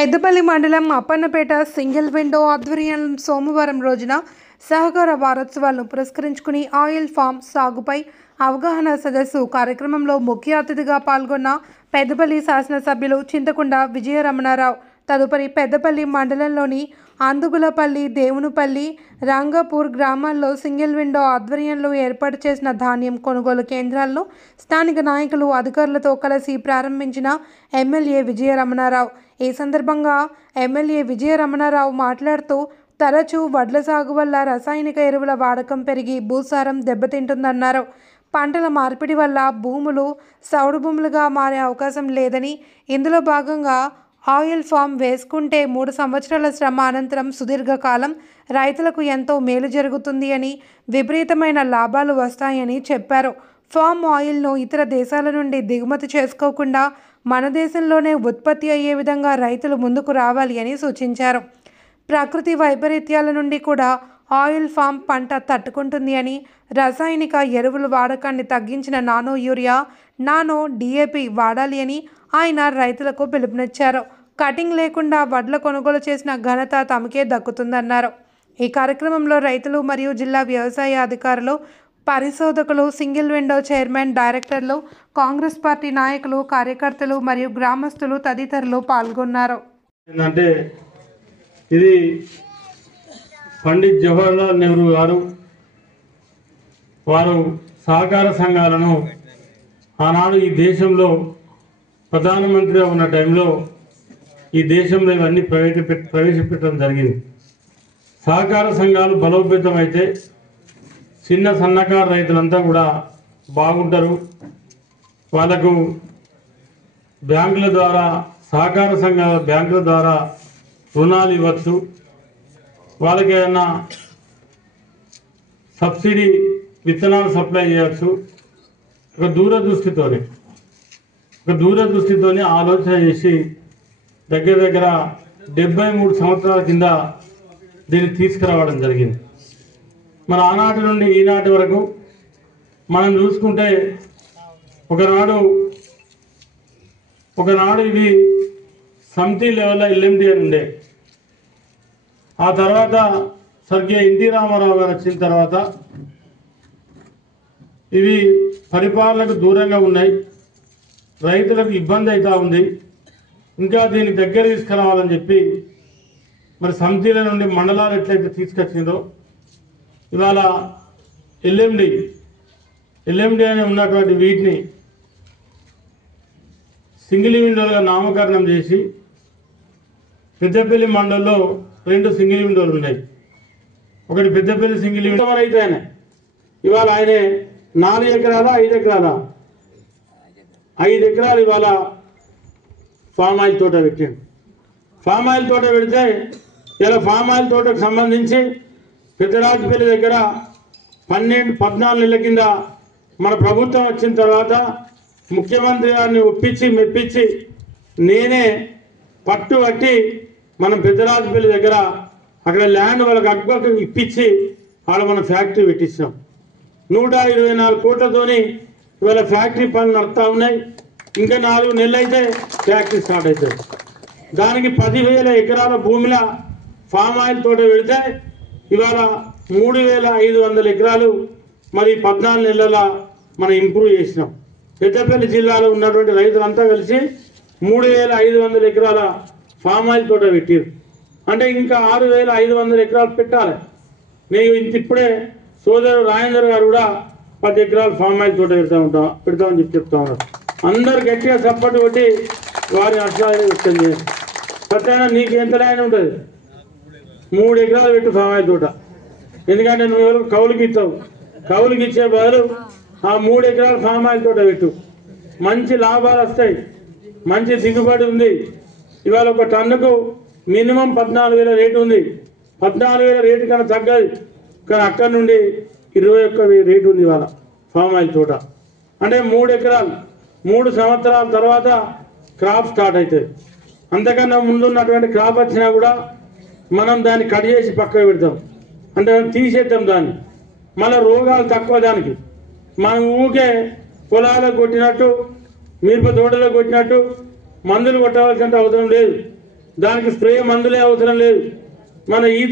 పెద్దపల్లి మండలం Appannapeta single window ఆధ్వర్యం సోమవారం రోజున సహకార వారోత్సవాలను పురస్కరించుకుని ఆయిల్ ఫామ్ సాగుపై అవగాహన సదస్సు కార్యక్రమంలో ముఖ్య అతిథిగా పాల్గొన్న పెద్దపల్లి శాసనసభ్యులు చింతకుంట విజయరమణారావు తదుపరి పెద్దపల్లి మండలంలోని అందుగులపల్లి, దేవునిపల్లి, రంగపూర్ గ్రామాల్లో సింగిల్ విండో ఆధ్వర్యంలో ఏర్పాటు చేసిన ధాన్యం కొనుగోలు కేంద్రాలను స్థానిక నాయకులు, అధికారులతో కలిసి ప్రారంభించిన ఎమ్మెల్యే విజయరమణారావు. ఈ సందర్భంగా ఎమ్మెల్యే విజయరమణారావు మాట్లాడుతూ తరచూ వడ్ల సాగు వల్ల రసాయనిక ఎరువుల వాడకం పెరిగి భూసారం దెబ్బతింటుందన్నారు. పంటల మార్పిడి వల్ల భూములు సౌడు భూములుగా మారే అవకాశం లేదని, ఇందులో భాగంగా ఆయిల్ ఫామ్ వేసుకుంటే 3 సంవత్సరాల శ్రమ అనంతరం సుదీర్ఘకాలం రైతులకు ఎంతో మేలు జరుగుతుంది అని, విపరీతమైన లాభాలు వస్తాయని చెప్పారు. ఫామ్ ఆయిల్ను ఇతర దేశాల నుండి దిగుమతి చేసుకోకుండా మన దేశంలోనే ఉత్పత్తి అయ్యే విధంగా రైతులు ముందుకు రావాలి అని సూచించారు. ప్రకృతి వైపరీత్యాల నుండి కూడా ఆయిల్ ఫామ్ పంట తట్టుకుంటుంది అని, రసాయనిక ఎరువుల వాడకాన్ని తగ్గించిన నానో యూరియా, నానో డిఏపి వాడాలి అని ఆయన రైతులకు పిలుపునిచ్చారు. కటింగ్ లేకుండా వడ్ల కొనుగోలు చేసిన ఘనత తమకే దక్కుతుందన్నారు. ఈ కార్యక్రమంలో రైతులు మరియు జిల్లా వ్యవసాయ అధికారులు, పరిశోధకులు, సింగిల్ విండో చైర్మన్, డైరెక్టర్లు, కాంగ్రెస్ పార్టీ నాయకులు, కార్యకర్తలు మరియు గ్రామస్తులు తదితరులు పాల్గొన్నారు. ఇది పండిత్ జవహర్లాల్ నెహ్రూ గారు వారు సహకార సంఘాలను ఆనాడు ఈ దేశంలో ప్రధానమంత్రిగా ఉన్న టైంలో ఈ దేశంలో ఇవన్నీ ప్రవేశపెట్టడం జరిగింది. సహకార సంఘాలు బలోపేతం అయితే చిన్న సన్నకారు రైతులంతా కూడా బాగుంటారు. వాళ్ళకు బ్యాంకుల ద్వారా, సహకార సంఘాల బ్యాంకుల ద్వారా రుణాలు ఇవ్వచ్చు. వాళ్ళకి ఏదన్నా సబ్సిడీ విత్తనాలు సప్లై చేయవచ్చు. ఒక దూరదృష్టితోనే ఆలోచన చేసి దగ్గర 73 సంవత్సరాల కింద దీన్ని తీసుకురావడం జరిగింది. మన ఆనాటి నుండి ఈనాటి వరకు మనం చూసుకుంటే ఒకనాడు ఇవి సమితి లెవెల్లో ఎల్ఎండి అని ఉండే. ఆ తర్వాత స్వర్గీయ ఎన్టీ రామారావు గారు వచ్చిన తర్వాత ఇవి పరిపాలనకు దూరంగా ఉన్నాయి, రైతులకు ఇబ్బంది అవుతూ ఉంది. ఇంకా దీనికి దగ్గర తీసుకురావాలని చెప్పి మరి సమితిల నుండి మండలాలు ఎట్లయితే తీసుకొచ్చిందో ఇవాళ ఎల్ఎండి అని ఉన్నటువంటి వీటిని సింగిల్ విండోలుగా నామకరణం చేసి పెద్దపల్లి మండలంలో 2 సింగిల్ విండోలు ఉన్నాయి. ఒకటి పెద్దపల్లి సింగిల్ విండో అయితే ఆయన ఇవాళ ఆయనే 4 ఎకరాలా 5 ఎకరాలా 5 ఎకరాలు ఇవాళ ఫామ్ ఆయిల్ తోట పెట్టాడు. ఫామ్ ఆయిల్ తోట పెడితే ఇలా ఫామ్ ఆయిల్ తోటకు సంబంధించి పెద్దరాజుపల్లి దగ్గర 14 నెలల కింద మన ప్రభుత్వం వచ్చిన తర్వాత ముఖ్యమంత్రి గారిని ఒప్పించి మెప్పించి నేనే పట్టుబట్టి మనం పెద్దరాజుపల్లి దగ్గర అక్కడ ల్యాండ్ వాళ్ళకి అగ్గుకు ఇప్పించి ఆడ మనం ఫ్యాక్టరీ పెట్టించాం. 124 కోట్లతోని ఇవాళ ఫ్యాక్టరీ పనులు నడుస్తూ ఉన్నాయి. ఇంకా 4 నెలలు అయితే ఫ్యాక్టరీ స్టార్ట్ అవుతుంది. దానికి 10,000 ఎకరాల భూమిలో ఫామ్ ఆయిల్ తోట పెడితే ఇవాళ 3,500 ఎకరాలు మరి 14 నెలల మనం ఇంప్రూవ్ చేసినాం. పెద్దపల్లి జిల్లాలో ఉన్నటువంటి రైతులంతా కలిసి 3,500 ఎకరాల ఫామ్ ఆయిల్ తోట పెట్టారు. అంటే ఇంకా 6,500 ఎకరాలు పెట్టాలి. నేను ఇప్పుడే సోదరుడు రాజేందర్ గారు కూడా 10 ఎకరాలు ఫామ్ ఆయిల్ తోట పెడతామని చెప్తా ఉన్నారు. అందరు గట్టిగా సపోర్ట్ కొట్టి వారి అర్థాలు వ్యక్తం చేయాలి. సత్యాన నీకు ఎంత ల్యాండ్ ఉంటుంది? 3 ఎకరాలు పెట్టు ఫామ్ ఆయిల్ తోట. ఎందుకంటే నువ్వు ఎవరు కౌలుకి ఇస్తావు, కౌలుకి ఇచ్చే బదులు ఆ 3 ఎకరాలు ఫామ్ ఆయిల్ తోట పెట్టు. మంచి లాభాలు వస్తాయి, మంచి దిగుబడి ఉంది. ఇవాళ ఒక టన్నుకు మినిమం 14,000 రేటు ఉంది. 14,000 రేటు కన్నా తగ్గదు, కానీ అక్కడి నుండి 21,000 రేటు ఉంది ఇవాళ ఫామ్ ఆయిల్ తోట. అంటే 3 ఎకరాలు 3 సంవత్సరాల తర్వాత క్రాప్ స్టార్ట్ అవుతుంది. అంతకన్నా ముందు ఉన్నటువంటి క్రాప్ వచ్చినా కూడా మనం దాన్ని కట్ చేసి పక్కకు పెడతాం, అంటే తీసేద్దాం దాన్ని. మళ్ళీ రోగాలు తక్కువ దానికి. మనం ఊకే పొలాలకు కొట్టినట్టు, మిరప తోటలో కొట్టినట్టు మందులు కొట్టవలసినంత అవసరం లేదు. దానికి స్ప్రే మందులే అవసరం లేదు. మన ఈత